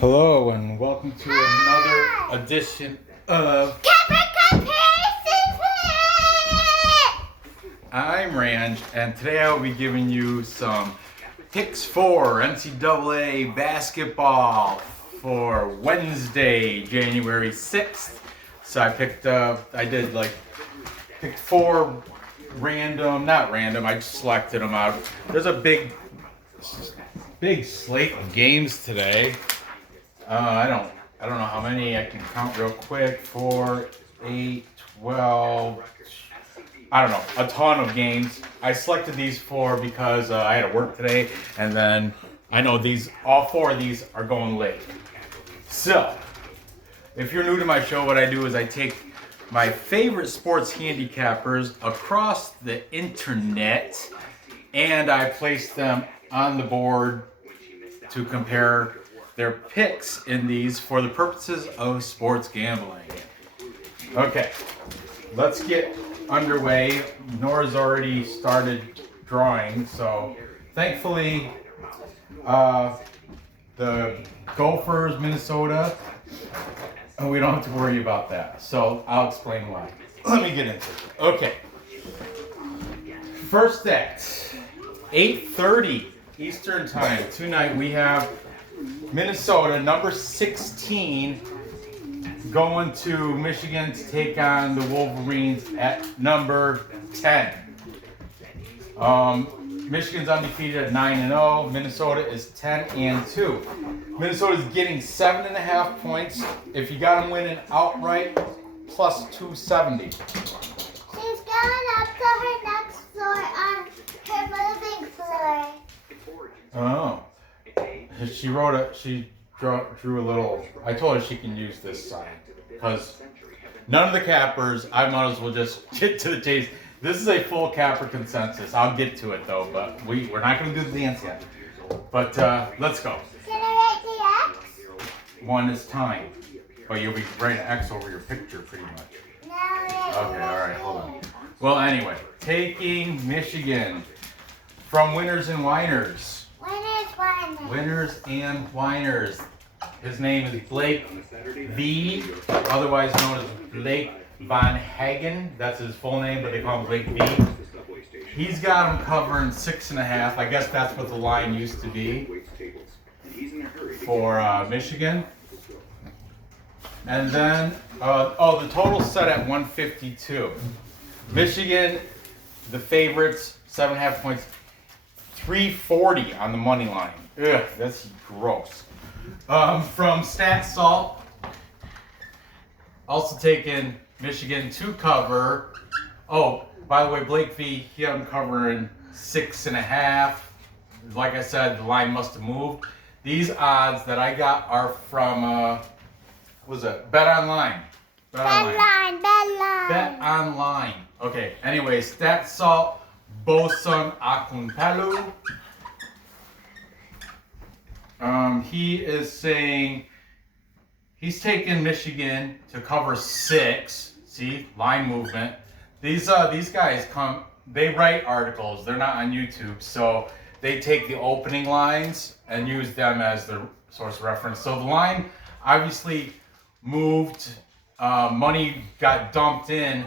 Hello and welcome to another edition of I'm Ranj, and today I will be giving you some picks for NCAA basketball for Wednesday, January 6th. So I picked four not random, I just selected them out. There's a big slate of games today. I don't know how many. I can count real quick. 4, 8, 12. I don't know. A ton of games. I selected these four because I had to work today, and then I know all four of these are going late. So, if you're new to my show, what I do is I take my favorite sports handicappers across the internet, and I place them on the board to compare their picks in these for the purposes of sports gambling. Okay, let's get underway. Nora's already started drawing, so thankfully the Gophers, Minnesota, we don't have to worry about that. So I'll explain why. Let me get into it. Okay. First at 8:30 Eastern Time tonight, we have Minnesota, number 16, going to Michigan to take on the Wolverines at number 10. Michigan's undefeated at 9-0. Minnesota is 10-2. Minnesota's getting 7.5 points. If you got them winning outright, plus 270. She's going up to her next floor on her living floor. Oh. She drew a little. I told her she can use this sign because none of the cappers. I might as well just get to the chase. This is a full capper consensus. I'll get to it though, but we're not going to do the dance yet. But let's go. Can I write the X? One is time, but you'll be writing X over your picture pretty much. No. Okay, all right, hold on. Well, anyway, taking Michigan from Winners and Whiners. Winners and Whiners. His name is Blake V, otherwise known as Blake Von Hagen. That's his full name, but they call him Blake V. He's got him covering 6.5. I guess that's what the line used to be for Michigan. And then, the total set at 152. Michigan, the favorites, 7.5 points. 340 on the money line. Ugh, that's gross. From Stat Salt, also taking Michigan to cover. Oh, by the way, Blake V, he had him covering 6.5. Like I said, the line must have moved. These odds that I got are from, what was it? Bet Online. Bet Online. Okay, anyway, Stat Salt. Bosun Akunpalu. He is saying he's taking Michigan to cover 6. See, line movement. These guys they write articles. They're not on YouTube, so they take the opening lines and use them as their source of reference. So the line obviously moved. Money got dumped in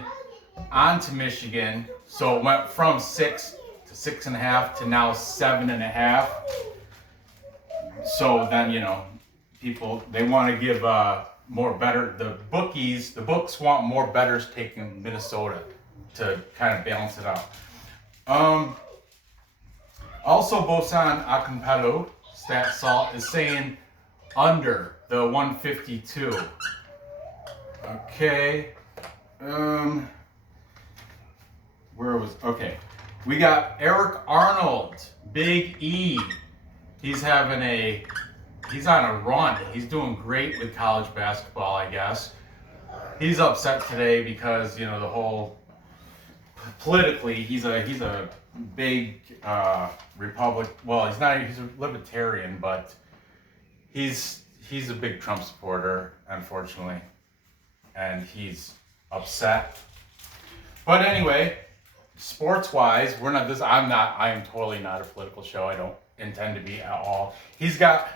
onto Michigan. So it went from 6 to 6.5 to now 7.5. So then, people, they want to give more better. The books want more bettors taking Minnesota to kind of balance it out. Also, Bosan Akunpalu, Stat Salt, is saying under the 152. Okay. We got Eric Arnold, Big E. He's on a run. He's doing great with college basketball, I guess. He's upset today because, the whole politically, he's a big Republican. Well, he's a libertarian, but he's a big Trump supporter, unfortunately. And he's upset. But anyway, sports-wise, I am totally not a political show. I don't intend to be at all. He's got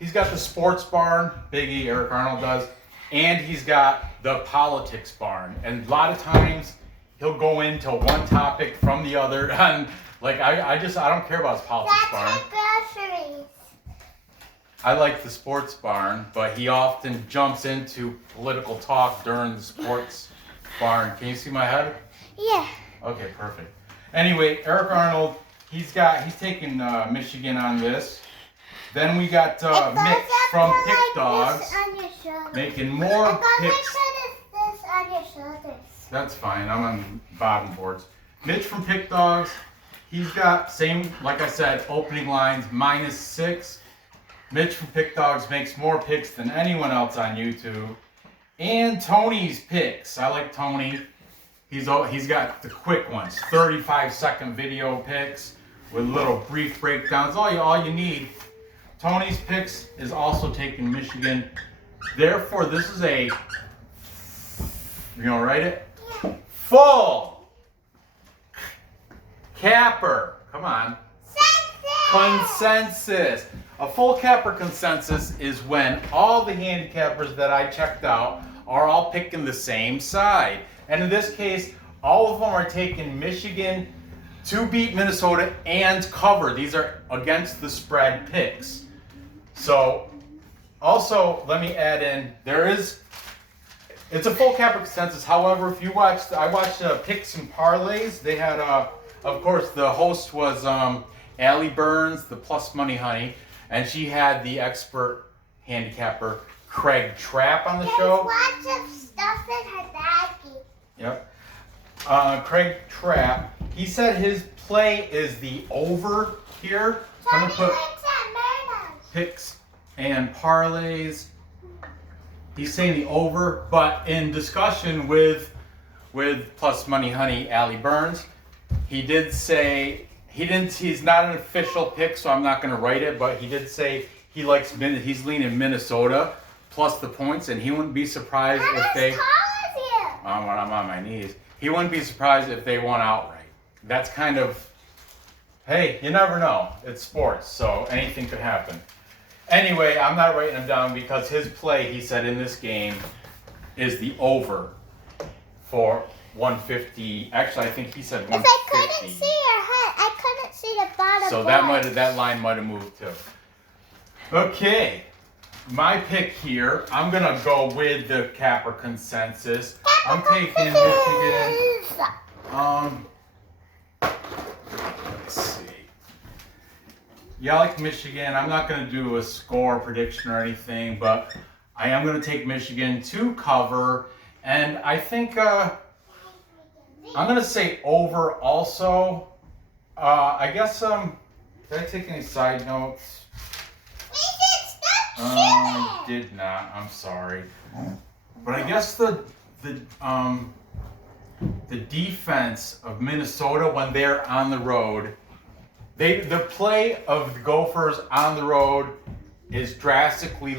He's got the sports barn, Biggie, Eric Arnold does, and he's got the politics barn. And a lot of times he'll go into one topic from the other. And like I don't care about his politics That's barn. my groceries. I like the sports barn, but he often jumps into political talk during the sports barn. Can you see my head? Yeah. Okay, perfect. Anyway, Eric Arnold, he's taking Michigan on this. Then we got Mitch from Pick Dogs making more picks. Make sure this on your shoulders. That's fine. I'm on bottom boards. Mitch from Pick Dogs, he's got same like I said, opening lines -6. Mitch from Pick Dogs makes more picks than anyone else on YouTube. And Tony's picks. I like Tony. He's got the quick ones, 35-second video picks with little brief breakdowns. All you need. Tony's picks is also taking Michigan. Therefore, this is a, you gonna write it? Yeah. Full capper. Come on. Consensus. A full capper consensus is when all the handicappers that I checked out are all picking the same side. And in this case, all of them are taking Michigan to beat Minnesota and cover. These are against the spread picks. So, also, let me add in, it's a full capper consensus. However, if you watched, I watched Picks and Parlays. They had, of course, the host was Allie Burns, the Plus Money Honey, and she had the expert handicapper Craig Trapp on the show. There's lots of stuff in her baggie. Yep. Craig Trapp, he said his play is the over here. I'm going to put picks and parlays. He's saying the over, but in discussion with Plus Money Honey Allie Burns, he did say he's not an official pick, so I'm not going to write it, but he did say he's leaning Minnesota plus the points, and he wouldn't be surprised if they. How tall is you? I'm on my knees. He wouldn't be surprised if they won outright. That's kind of, hey, you never know. It's sports, so anything could happen. Anyway, I'm not writing him down because his play, he said in this game, is the over for 150. Actually, I think he said 150. If I couldn't see your head, I couldn't see the bottom. So that line might have moved too. Okay, my pick here. I'm gonna go with the capper consensus. I'm taking Michigan. Let's see. Yeah, I like Michigan. I'm not going to do a score prediction or anything, but I am going to take Michigan to cover. And I think I'm going to say over also. I guess, did I take any side notes? Did not. I'm sorry. But I guess the defense of Minnesota when they're on the road, the play of the Gophers on the road is drastically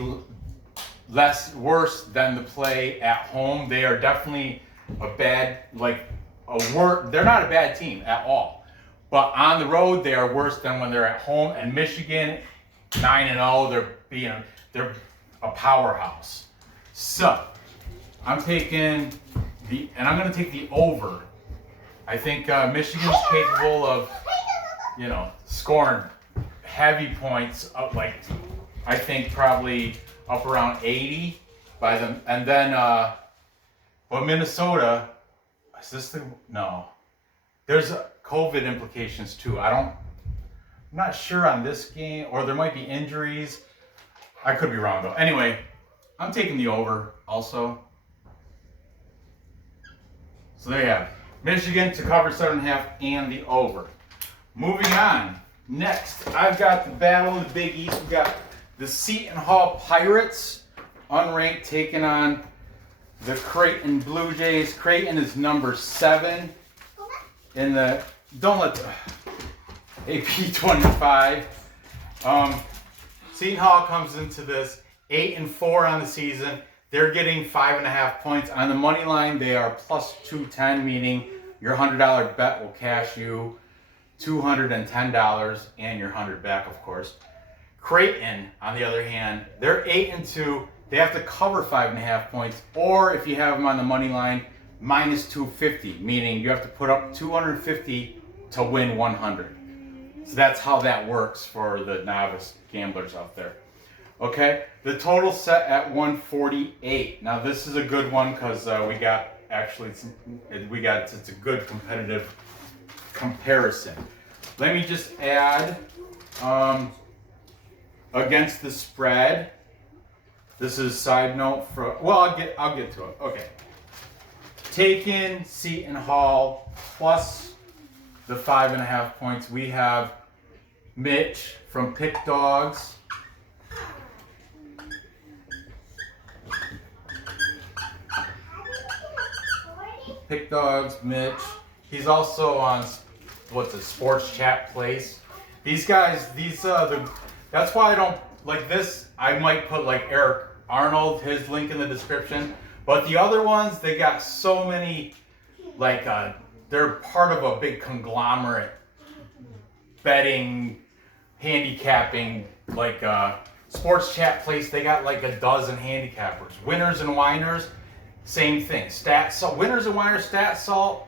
worse than the play at home. They are definitely they're not a bad team at all. But on the road, they are worse than when they're at home. And Michigan, 9-0, they're a powerhouse. So I'm taking I'm going to take the over. I think Michigan's capable of, scoring heavy points up I think probably up around 80 by them. And then, but Minnesota, is this no. There's COVID implications too. I'm not sure on this game, or there might be injuries. I could be wrong though. Anyway, I'm taking the over also. So there you have Michigan to cover 7.5 and the over. Moving on. Next, I've got the battle of the Big East. We've got the Seton Hall Pirates, unranked, taking on the Creighton Blue Jays. Creighton is number 7 in the, don't let the AP 25. Seton Hall comes into this 8-4 on the season. They're getting 5.5 points. On the money line, they are plus 210, meaning your $100 bet will cash you $210 and your 100 back, of course. Creighton, on the other hand, they're 8-2. They have to cover 5.5 points, or if you have them on the money line, minus 250, meaning you have to put up 250 to win 100. So that's how that works for the novice gamblers out there. Okay, the total set at 148. Now this is a good one because it's a good competitive comparison. Let me just add against the spread. This is side note for, well, I'll get to it. Okay. Taking Seton Hall plus the 5.5 points. We have Mitch from Pick Dogs. Pick Dogs, Mitch. He's also on Sports Chat Place. These guys, that's why I don't like this. I might put like Eric Arnold, his link in the description. But the other ones, they got so many, like they're part of a big conglomerate betting, handicapping, like Sports Chat Place. They got like a dozen handicappers. Winners and Whiners, same thing. Winners and Whiners, Stat Salt.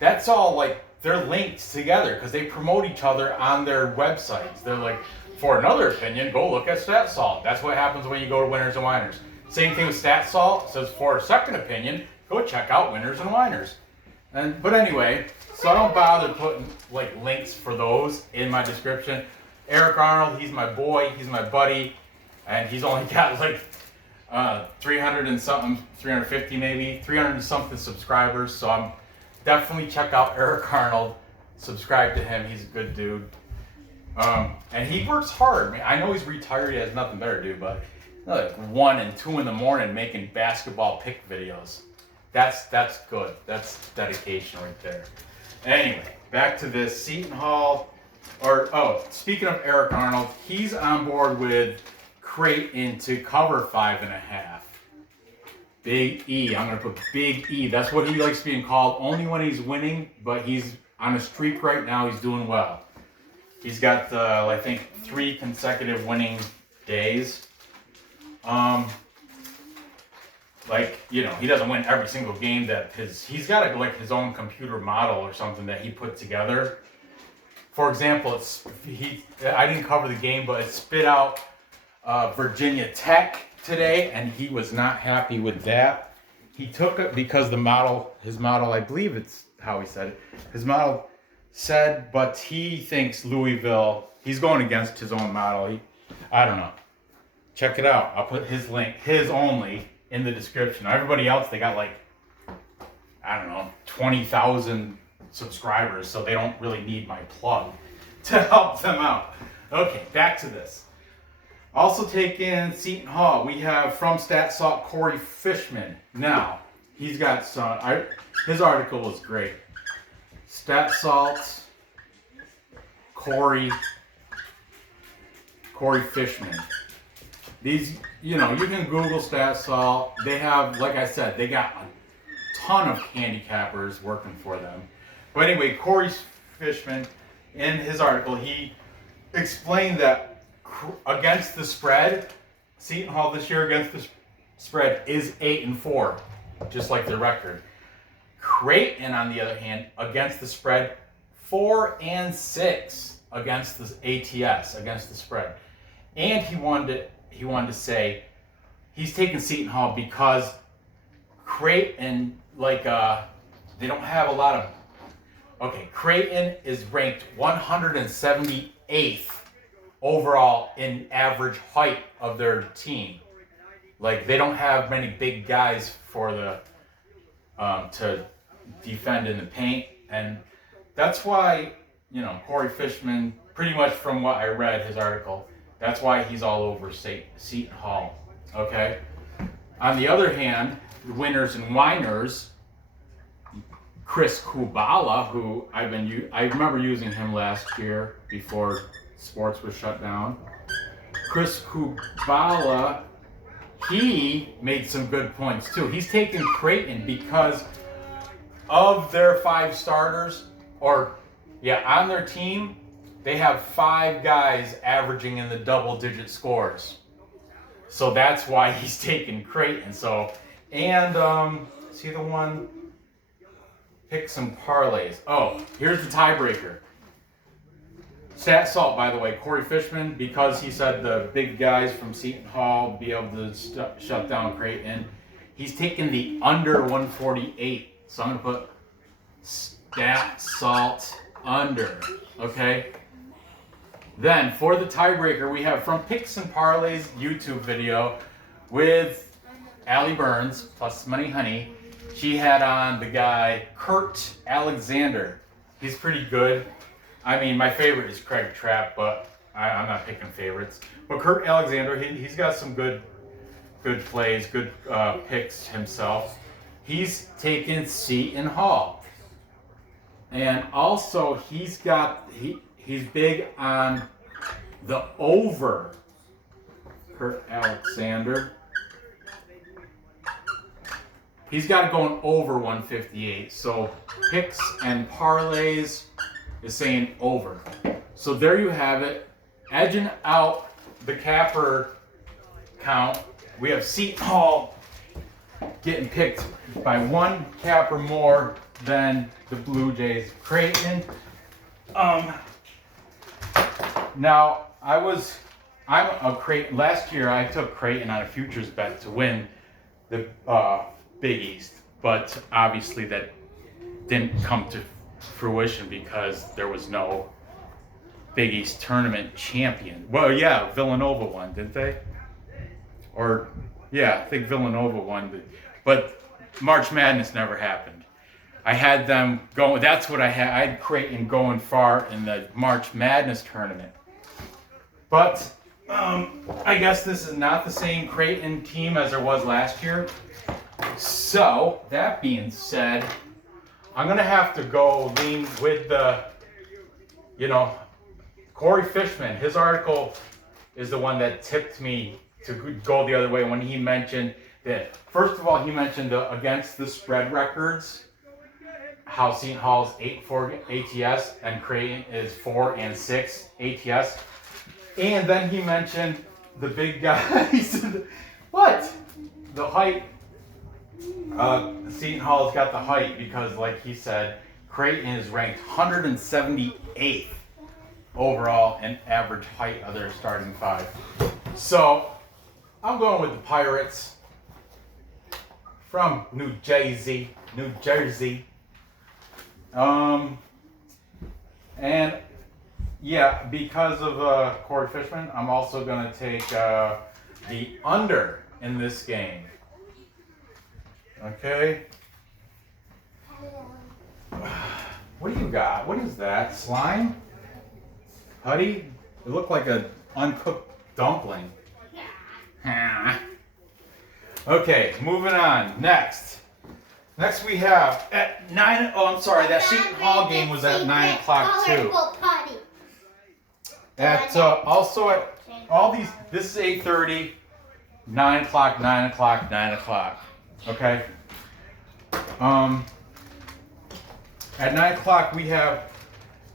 That's all like they're linked together because they promote each other on their websites. They're like, for another opinion, go look at Stat Salt. That's what happens when you go to Winners and Whiners. Same thing with Stat Salt. Says for a second opinion, go check out Winners and Whiners. But anyway, so I don't bother putting like links for those in my description. Eric Arnold, he's my boy, he's my buddy, and he's only got like 300 and something, 350 maybe, 300 and something subscribers. So I'm definitely check out Eric Arnold, subscribe to him. He's a good dude. And he works hard. I mean, I know he's retired, he has nothing better to do, but like 1 and 2 in the morning making basketball pick videos. That's good. That's dedication right there. Anyway, back to this Seton Hall. Speaking of Eric Arnold, he's on board with Creighton to cover 5.5. Big E. I'm gonna put Big E. That's what he likes being called. Only when he's winning, but he's on a streak right now. He's doing well. He's got, I think, 3 consecutive winning days. He doesn't win every single game he's got his own computer model or something that he put together. For example, I didn't cover the game, but it spit out Virginia Tech today, and he was not happy with that. He took it because his model, I believe it's how he said it, his model said, but he thinks Louisville, he's going against his own model. I don't know. Check it out. I'll put his link, his only, in the description. Everybody else, they got 20,000 subscribers, so they don't really need my plug to help them out. Okay, back to this. Also taking Seton Hall, we have from Stat Salt Corey Fishman. Now, he's got his article was great. Stat Salt, Corey Fishman. These, you can Google Stat Salt. They have, like I said, they got a ton of handicappers working for them. But anyway, Corey Fishman, in his article, he explained that against the spread, Seton Hall this year against the spread is 8-4, just like their record. Creighton, on the other hand, against the spread, 4-6 against the ATS, against the spread. And he wanted to say he's taking Seton Hall because Creighton, they don't have a lot of. Okay, Creighton is ranked 178th overall in average height of their team. They don't have many big guys for the to defend in the paint, and that's why Corey Fishman, pretty much from what I read his article, that's why he's all over Seton Hall. Okay. On the other hand, Winners and Whiners, Chris Kubala, who I remember using him last year before sports was shut down. Chris Kubala, he made some good points too. He's taken Creighton because of their 5 starters, on their team, they have 5 guys averaging in the double-digit scores. So that's why he's taking Creighton. So, and see the one, pick some parlays. Oh, here's the tiebreaker. Sat Salt, by the way, Corey Fishman, because he said the big guys from Seton Hall be able to shut down Creighton. He's taking the under 148. So I'm going to put Stat Salt under. Okay? Then for the tiebreaker, we have from Picks and Parlays YouTube video with Allie Burns plus Money Honey. She had on the guy Kurt Alexander. He's pretty good. I mean, my favorite is Craig Trapp, but I'm not picking favorites. But Kurt Alexander, he's got some good plays, good picks himself. He's taken Seton Hall, and also he's big on the over. Kurt Alexander. He's got it going over 158. So picks and parlays is saying over. So there you have it. Edging out the capper count, we have Seton Hall getting picked by 1 capper more than the Blue Jays. Creighton. Now I'm a Creighton. Last year I took Creighton on a futures bet to win the Big East, but obviously that didn't come to fruition because there was no Big East tournament champion. Well, yeah, Villanova won, didn't they? Or yeah, I think Villanova won, but March Madness never happened. I had them going. That's what I had. I had Creighton going far in the March Madness tournament. But I guess this is not the same Creighton team as there was last year. So that being said, I'm gonna have to go lean with the, Corey Fishman. His article is the one that tipped me to go the other way when he mentioned that. First of all, he mentioned against the spread records, how Seton Hall's 8-4 ATS and Creighton is 4-6 ATS. And then he mentioned the big guys. What? The height. Seton Hall's got the height because, like he said, Creighton is ranked 178th overall in average height of their starting 5. So I'm going with the Pirates from New Jersey. And yeah, because of Corey Fishman, I'm also going to take the under in this game. Okay. What do you got? What is that? Slime? Huddy? It looked like an uncooked dumpling. Okay, moving on. Next we have at 9. Oh, I'm sorry. That Seton Hall game was at 9 o'clock too. At also at all these. This is 8:30, 9 o'clock, 9 o'clock, 9 o'clock. Okay. At 9 o'clock we have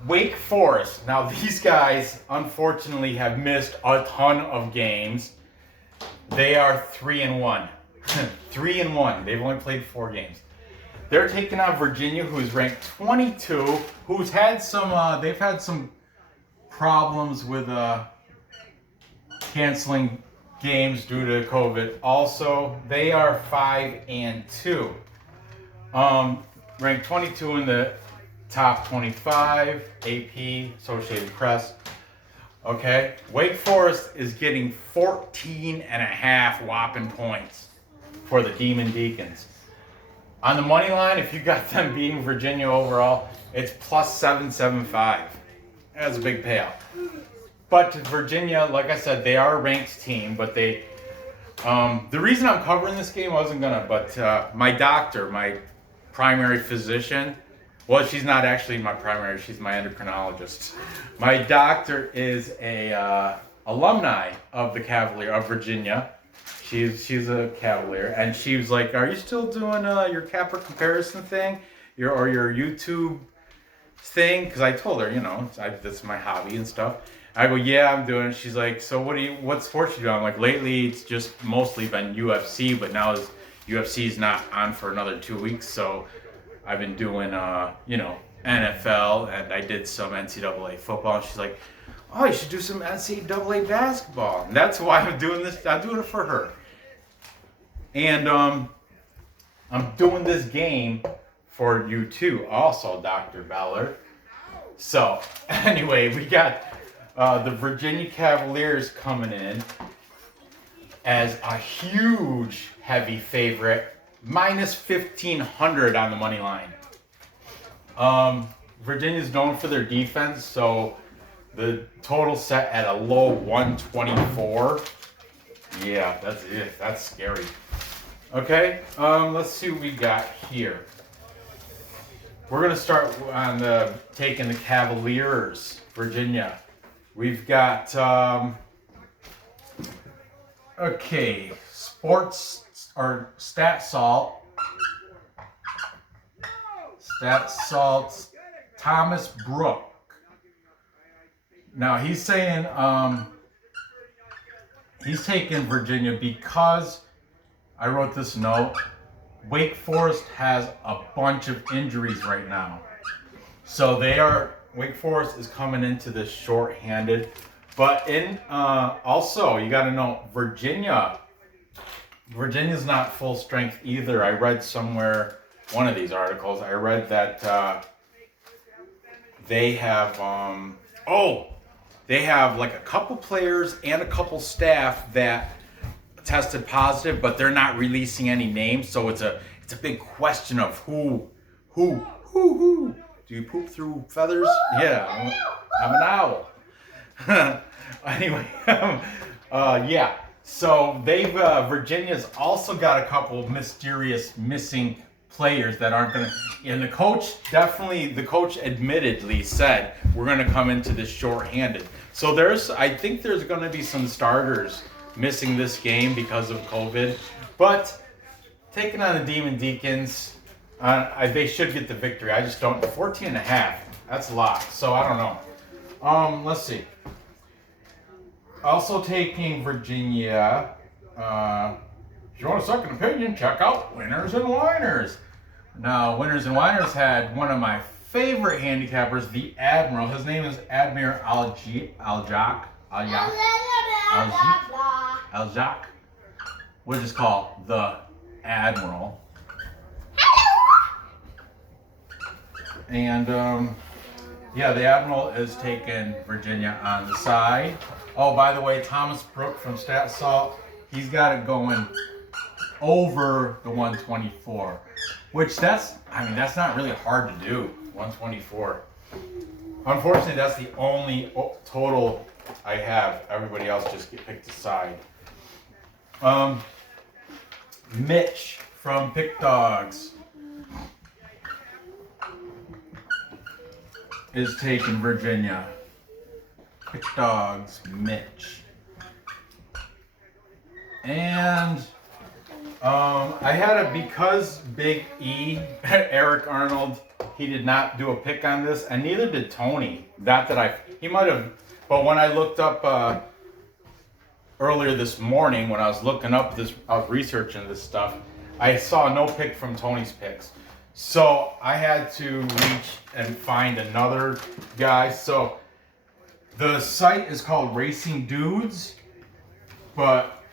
Wake Forest. Now these guys unfortunately have missed a ton of games. They are 3-1. 3-1. They've only played 4 games. They're taking on Virginia, who's ranked 22, who's had some. They've had some problems with canceling games due to COVID. Also, they are 5-2. Ranked 22 in the top 25 AP Associated Press. Okay, Wake Forest is getting 14.5 whopping points for the Demon Deacons. On the money line, if you got them beating Virginia overall, it's plus 775. That's a big payout. But Virginia, like I said, they are a ranked team, but they. The reason I'm covering this game, I wasn't gonna, but my doctor, my primary physician, well, she's not actually my primary, she's my endocrinologist. My doctor is a alumni of the Cavalier of Virginia. She's a Cavalier, and she was like, "Are you still doing your capper comparison thing, your YouTube thing, because I told her, that's my hobby and stuff. I go, yeah, I'm doing it. She's like, so what sports you do? I'm like, lately it's just mostly been UFC, but now UFC's not on for another 2 weeks, so I've been doing, NFL, and I did some NCAA football. And she's like, oh, you should do some NCAA basketball. And that's why I'm doing this. I'm doing it for her. And I'm doing this game for you too, also, Dr. Baylor. So, anyway, we got the Virginia Cavaliers coming in as a huge heavy favorite, minus 1,500 on the money line. Virginia's known for their defense, so the total set at a low 124. Yeah, that's it. That's scary. Okay, let's see what we got here. We're gonna start on taking the Cavaliers, Virginia. We've got sports or stat salt. Stat salts, Thomas Brook. Now he's saying he's taking Virginia because I wrote this note. Wake Forest has a bunch of injuries right now. So Wake Forest is coming into this short-handed. But also, you got to know, Virginia's not full strength either. I read somewhere, one of these articles, I read that they have, they have like a couple players and a couple staff that tested positive, but they're not releasing any names, so it's a big question of who. Do you poop through feathers? Yeah, I'm an owl. Anyway, yeah. So Virginia's also got a couple of missing players that aren't gonna. And the coach admittedly said we're gonna come into this short-handed. So I think there's gonna be some starters missing this game because of COVID, but taking on the Demon Deacons, they should get the victory. I just don't. 14.5. That's a lot. So I don't know. Let's see. Also taking Virginia. If you want a second opinion, check out Winners and Winers. Now, Winners and Winers had one of my favorite handicappers, the Admiral. His name is Admiral Aljak, which is called the Admiral. And the Admiral is taking Virginia on the side. Oh, by the way, Thomas Brook from Stat Salt, he's got it going over the 124, which that's not really hard to do. 124. Unfortunately, that's the only total I have. Everybody else just get picked aside. Mitch from Pick Dogs is taking Virginia. Pick Dogs, Mitch. And I had because Big E, Eric Arnold, he did not do a pick on this, and neither did Tony. He might have, but when I looked up earlier this morning, when I was looking up I was researching this stuff, I saw no pick from Tony's picks. So I had to reach and find another guy. So the site is called Racing Dudes, but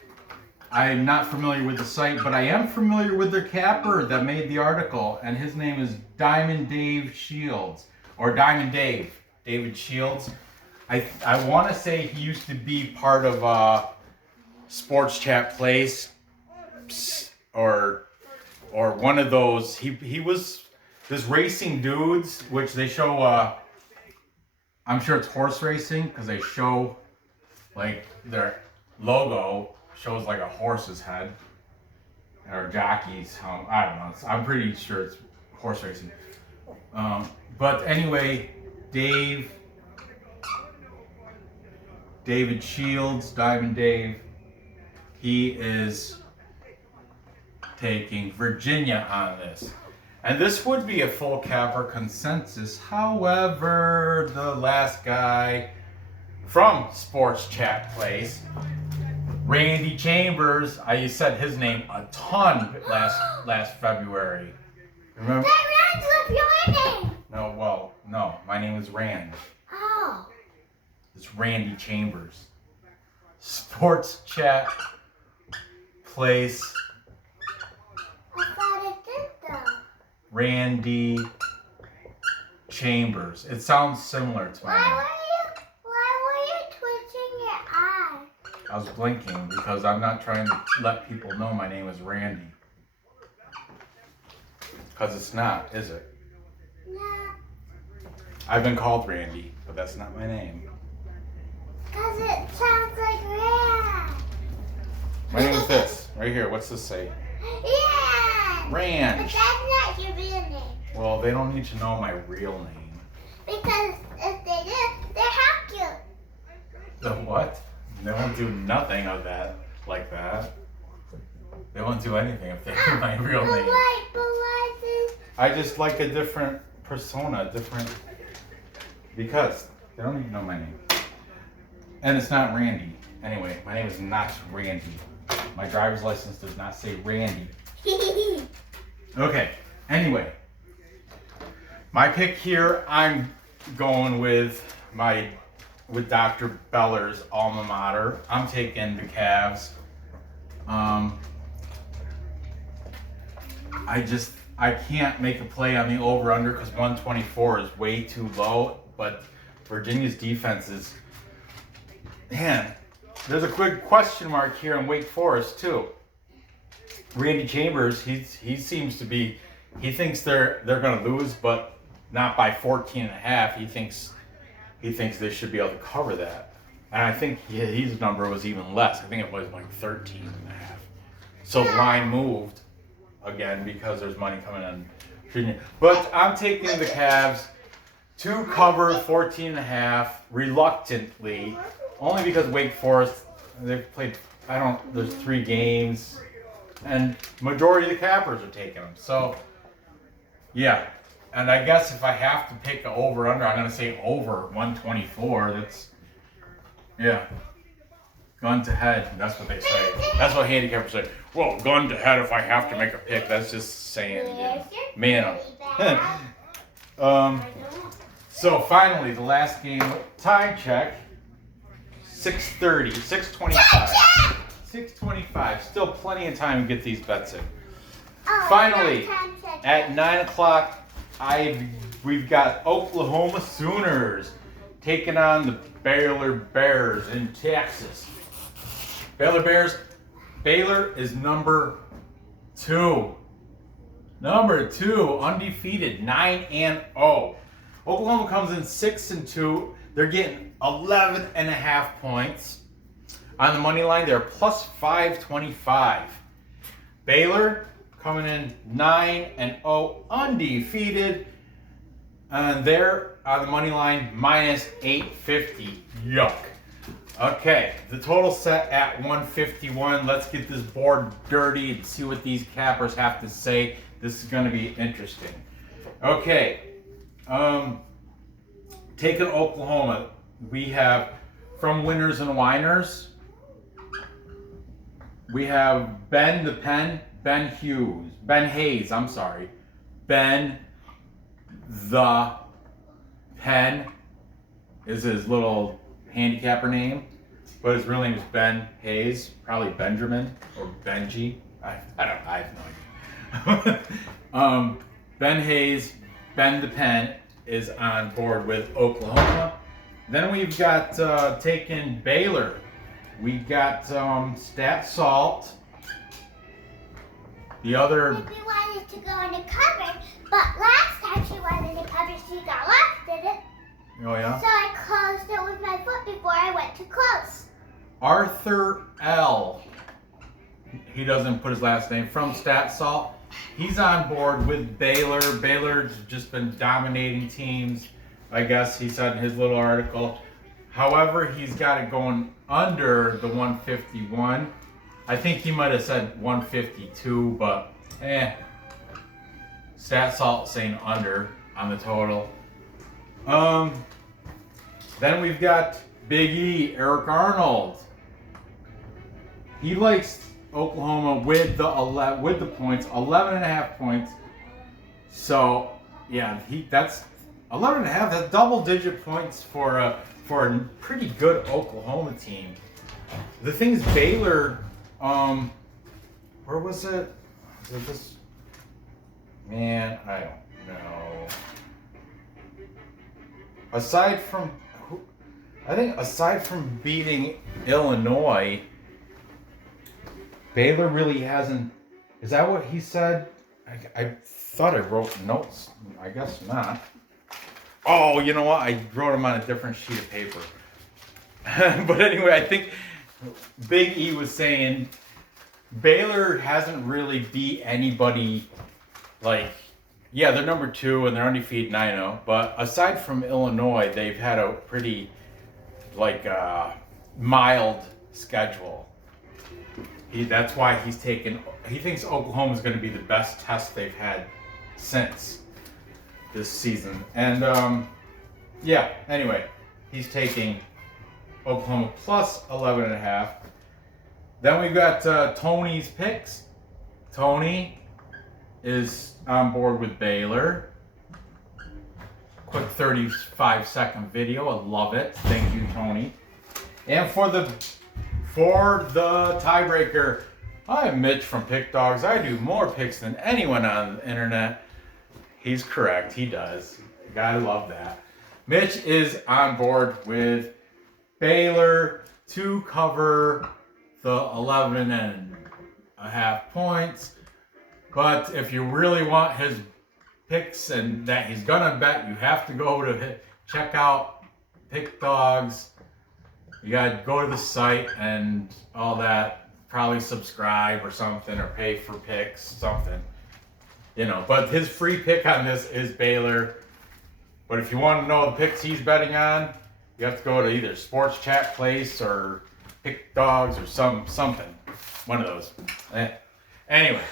I'm not familiar with the site, but I am familiar with their capper that made the article, and his name is Diamond Dave Shields, or Diamond Dave, David Shields. I want to say he used to be part of Sports Chat Place, or one of those. He was this Racing Dudes, which they show. I'm sure it's horse racing because they show like their logo shows like a horse's head or jockey's helm. I don't know. I'm pretty sure it's horse racing. But anyway, David Shields, Diamond Dave, he is taking Virginia on this. And this would be a full capper consensus. However, the last guy from Sports Chat Place, Randy Chambers, I said his name a ton last February. Remember? That rhymes with your name. No, my name is Rand. Oh. It's Randy Chambers. Sports Chat Place, I thought it did though. Randy Chambers. It sounds similar to my name. Why were you twitching your eye? I was blinking because I'm not trying to let people know my name is Randy. Because it's not, is it? No. I've been called Randy, but that's not my name. Because it sounds like Rand. My name is this, right here. What's this say? Yeah. Rand. But that's not your real name. Well, they don't need to know my real name. Because if they do, they hack you. The what? They won't do nothing of that, like that. They won't do anything if they know my real name. But why did... I just like a different persona, because they don't even know my name. And it's not Randy. Anyway, my name is not Randy. My driver's license does not say Randy. Okay, anyway. My pick here, I'm going with Dr. Beller's alma mater. I'm taking the Cavs. I can't make a play on the over-under because 124 is way too low, but Virginia's defense is, man, there's a quick question mark here on Wake Forest too. Randy Chambers, he seems to be, he thinks they're going to lose, but not by 14 and a half. He thinks they should be able to cover that. And I think his number was even less. I think it was like 13 and a half. So the line moved again because there's money coming in Virginia. But I'm taking the Cavs to cover 14 and a half reluctantly, only because Wake Forest, they've played, there's 3 games, and majority of the cappers are taking them. So, yeah. And I guess if I have to pick an over-under, I'm going to say over 124. That's, yeah. Gun to head. That's what they say. That's what handicappers say. Well, gun to head if I have to make a pick. That's just saying, man up. So finally, the last game, time check. 6:30, 6:25. 6:25. Still plenty of time to get these bets in. Finally, at 9 o'clock, we've got Oklahoma Sooners taking on the Baylor Bears in Texas. Baylor is number 2. Number 2, undefeated, 9-0. Oklahoma comes in 6-2. They're getting 11.5 points. On the money line, they're plus 525. Baylor coming in 9-0, undefeated. And they're on the money line minus 850. Yuck. Okay, the total set at 151. Let's get this board dirty and see what these cappers have to say. This is going to be interesting. Okay, taking Oklahoma, we have from Winners and Winers, we have Ben Hayes, I'm sorry. Ben the Pen is his little handicapper name, but his real name is Ben Hayes, probably Benjamin or Benji. I have no idea. Ben Hayes, Ben the Pen is on board with Oklahoma. Then we've got taking Baylor. We got Stat Salt. The other. Maybe wanted to go in the cupboard, but last time she went in the cupboard, she got lost, did it? Oh yeah. So I closed it with my foot before I went to close. Arthur L. He doesn't put his last name, from Stat Salt. He's on board with Baylor. Baylor's just been dominating teams, I guess he said in his little article. However, he's got it going under the 151. I think he might have said 152, but Stat Salt saying under on the total. Then we've got Big E, Eric Arnold. He likes Oklahoma with the points, 11.5 points. So yeah, that's 11.5. That's double-digit points for a pretty good Oklahoma team. The thing is, Baylor. Where was it? Was it this? Man, I don't know. Aside from beating Illinois, Baylor really hasn't. Is that what he said? I thought I wrote notes. I guess not. Oh, you know what? I wrote them on a different sheet of paper. But anyway, I think Big E was saying Baylor hasn't really beat anybody. Like, yeah, they're number 2 and they're undefeated 9-0. But aside from Illinois, they've had a pretty mild schedule. That's why he thinks Oklahoma's going to be the best test they've had since this season. And yeah, anyway, he's taking Oklahoma plus 11.5. Then we've got Tony's picks. Tony is on board with Baylor. Quick 35-second video. I love it. Thank you, Tony. And for the tiebreaker, I'm Mitch from Pick Dogs. I do more picks than anyone on the internet. He's correct. He does. Gotta love that. Mitch is on board with Baylor to cover the 11.5 points. But if you really want his picks and that he's gonna bet, you have to go to check out Pick Dogs. You gotta go to the site and all that. Probably subscribe or something, or pay for picks, something. You know, but his free pick on this is Baylor. But if you want to know the picks he's betting on, you have to go to either Sports Chat Place or Pick Dogs or something. One of those. Anyway,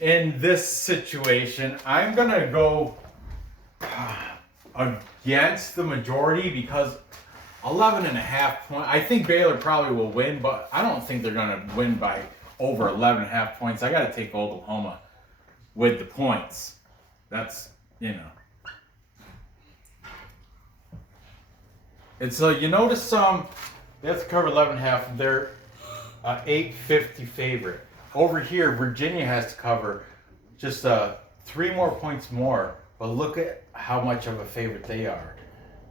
in this situation, I'm going to go against the majority because 11.5 points. I think Baylor probably will win, but I don't think they're going to win by over 11.5 points. I got to take Oklahoma with the points. That's, you know. It's you notice they have to cover 11.5. They're 850 favorite. Over here, Virginia has to cover just 3 more points more. But look at how much of a favorite they are.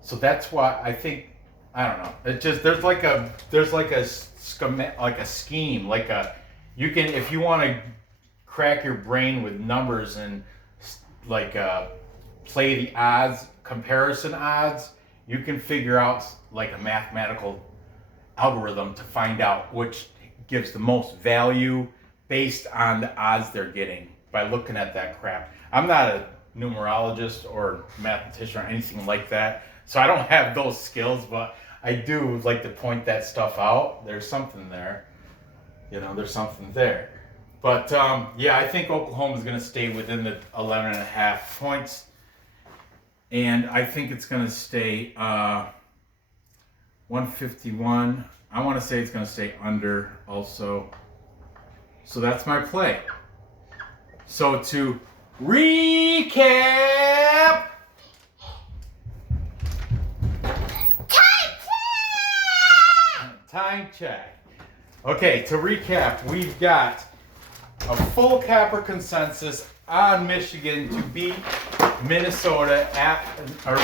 So that's why I think, I don't know. It just there's like a scheme, you can, if you want to crack your brain with numbers and play the odds, comparison odds, you can figure out like a mathematical algorithm to find out which gives the most value based on the odds they're getting by looking at that crap. I'm not a numerologist or mathematician or anything like that, so I don't have those skills, but I do like to point that stuff out. There's something there. There's something there. But yeah, I think Oklahoma's going to stay within the 11.5 points. And I think it's going to stay 151. I want to say it's going to stay under also. So that's my play. So to recap. Time check. Okay, to recap, we've got a full capper consensus on Michigan to beat Minnesota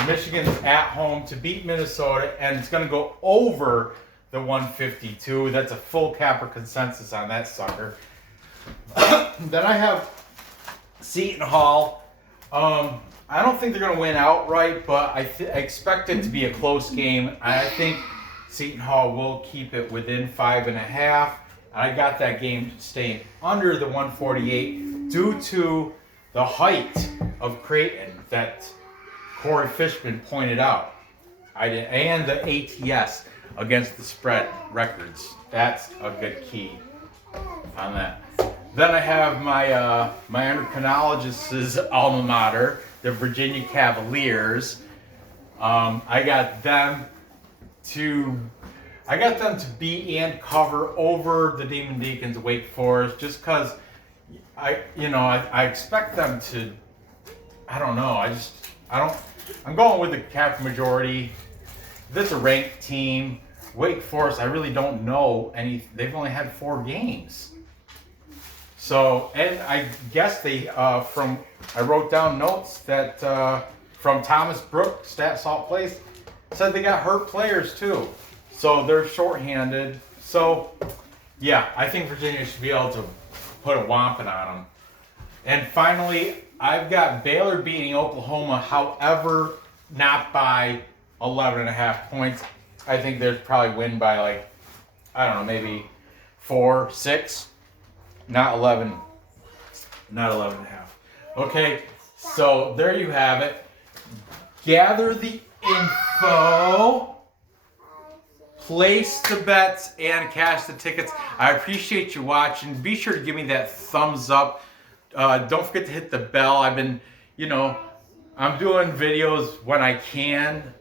Michigan's at home to beat Minnesota, and it's going to go over the 152. That's a full capper consensus on that sucker. Then I have Seton Hall. I don't think they're going to win outright, but I expect it to be a close game. I think Seton Hall will keep it within 5.5. I got that game staying under the 148 due to the height of Creighton that Corey Fishman pointed out. And the ATS against the spread records. That's a good key on that. Then I have my endocrinologist's alma mater, the Virginia Cavaliers. I got them to beat and cover over the Demon Deacons Wake Forest, just because I expect them to. I don't know. I'm going with the cap majority. This is a ranked team. Wake Forest, I really don't know any. They've only had 4 games. So, and I guess I wrote down notes that from Thomas Brook, Stat Salt Place, said they got hurt players too. So they're shorthanded. So, yeah, I think Virginia should be able to put a whomping on them. And finally, I've got Baylor beating Oklahoma, however, not by 11.5 points. I think they'd probably win by like, I don't know, maybe 4, 6, not 11, not 11.5. Okay, so there you have it. Gather the info, place the bets, and cash the tickets. I appreciate you watching. Be sure to give me that thumbs up. Don't forget to hit the bell. I've been, I'm doing videos when I can,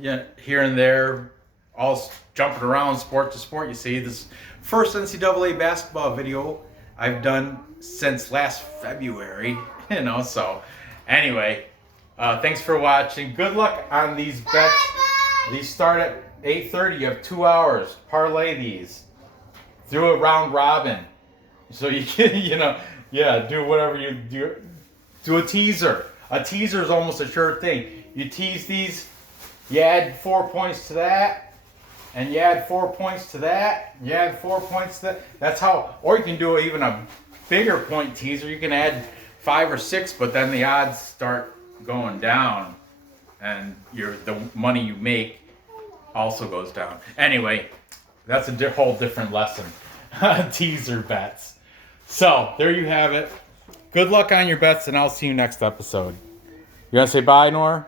here and there, all jumping around sport to sport. You see, this first NCAA basketball video I've done since last February, so anyway, thanks for watching. Good luck on these bets. Bye-bye. These start at 8:30. You have 2 hours. Parlay these through a round robin. So you can, do whatever you do. Do a teaser. A teaser is almost a sure thing. You tease these, you add 4 points to that, and you add 4 points to that, you add 4 points to that. That's how, or you can do even a bigger point teaser. You can add 5 or 6, but then the odds start going down, and the money you make also goes down. Anyway, that's a whole different lesson. Teaser bets. So, there you have it. Good luck on your bets, and I'll see you next episode. You want to say bye, Nora?